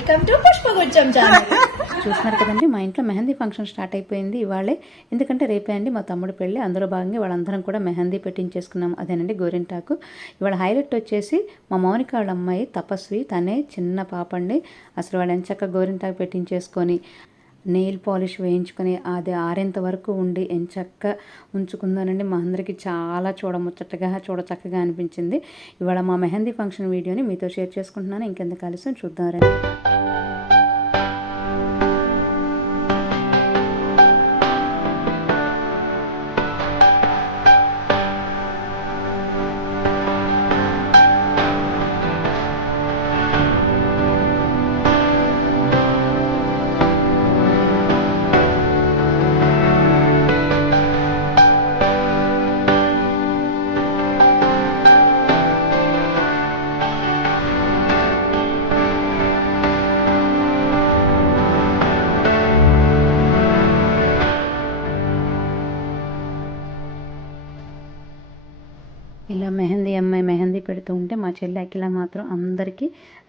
Welcome to పుష్పగుచ్చం ఛానల్. చూస్తున్నారు కదండి, మా ఇంట్లో మెహందీ ఫంక్షన్ స్టార్ట్ అయిపోయింది ఇవాళే. ఎందుకంటే రేపే అండి మా తమ్ముడు పెళ్ళి. అందులో భాగంగా వాళ్ళందరం కూడా మెహందీ పెట్టించేసుకున్నాం. అదేనండి గోరింటాకు. ఇవాళ హైలైట్ వచ్చేసి మా మౌనిక వాళ్ళ అమ్మాయి తపస్వి, తనే చిన్న పాప అండి. అసలు వాళ్ళు ఎంచక్క గోరింటాకు పెట్టించేసుకొని నెయిల్ పాలిష్ వేయించుకొని అది ఆరేంత వరకు ఉండి ఎంచక్క ఉంచుకుందానండి. మా అందరికీ చాలా చూడముచ్చటగా చూడచక్కగా అనిపించింది. ఇవాళ మా మెహందీ ఫంక్షన్ వీడియోని మీతో షేర్ చేసుకుంటున్నాను. ఇంకెందుకు ఆలస్యం చూద్దాం రండి. ఇలా మెహందీ అమ్మాయి మెహందీ పెడుతూ ఉంటే మా చెల్లి అఖిల మాత్రం అందరికీ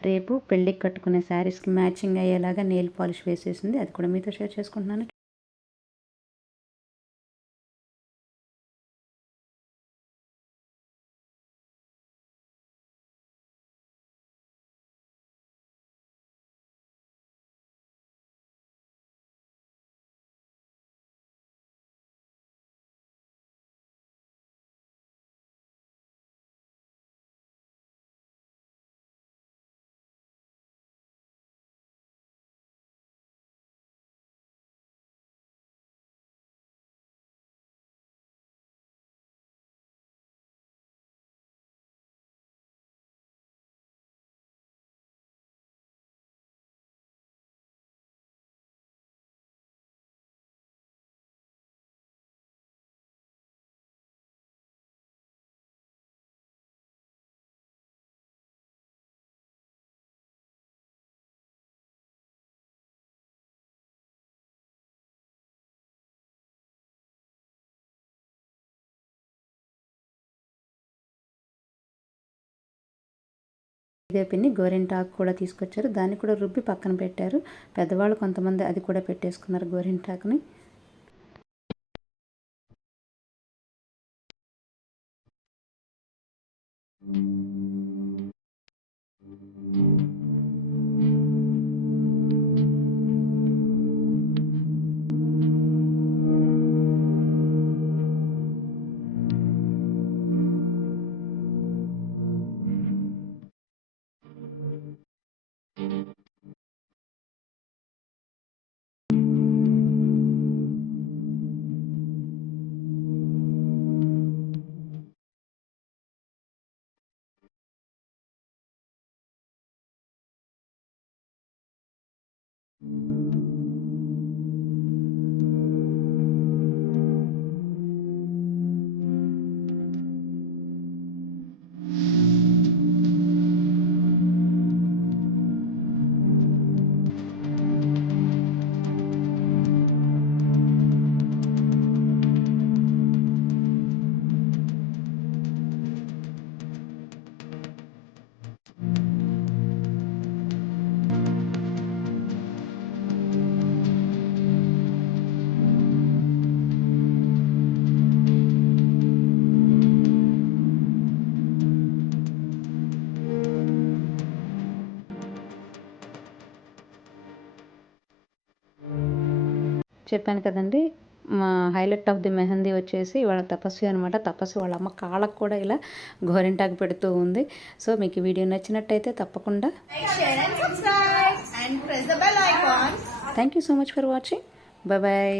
రేపు పెళ్ళికి కట్టుకునే శారీస్కి మ్యాచింగ్ అయ్యేలాగా నెయిల్ పాలిష్ వేసేసింది. అది కూడా మీతో షేర్ చేసుకుంటున్నాను. ఇదే పిన్ని గోరింటాకు కూడా తీసుకొచ్చారు. దాన్ని కూడా రుబ్బి పక్కన పెట్టారు. పెద్దవాళ్ళు కొంతమంది అది కూడా పెట్టేసుకున్నారు గోరింటాకుని. చెప్పాను కదండి, మా హైలైట్ ఆఫ్ ది మెహందీ వచ్చేసి వాళ్ళ తపస్వి అనమాట. తపస్వి వాళ్ళ అమ్మ కాళ్ళకు కూడా ఇలా గోరింటాకు పెడుతూ ఉంది. సో మీకు ఈ వీడియో నచ్చినట్టయితే తప్పకుండా Share and subscribe and press the bell icon. Thank you so much for watching. Bye bye.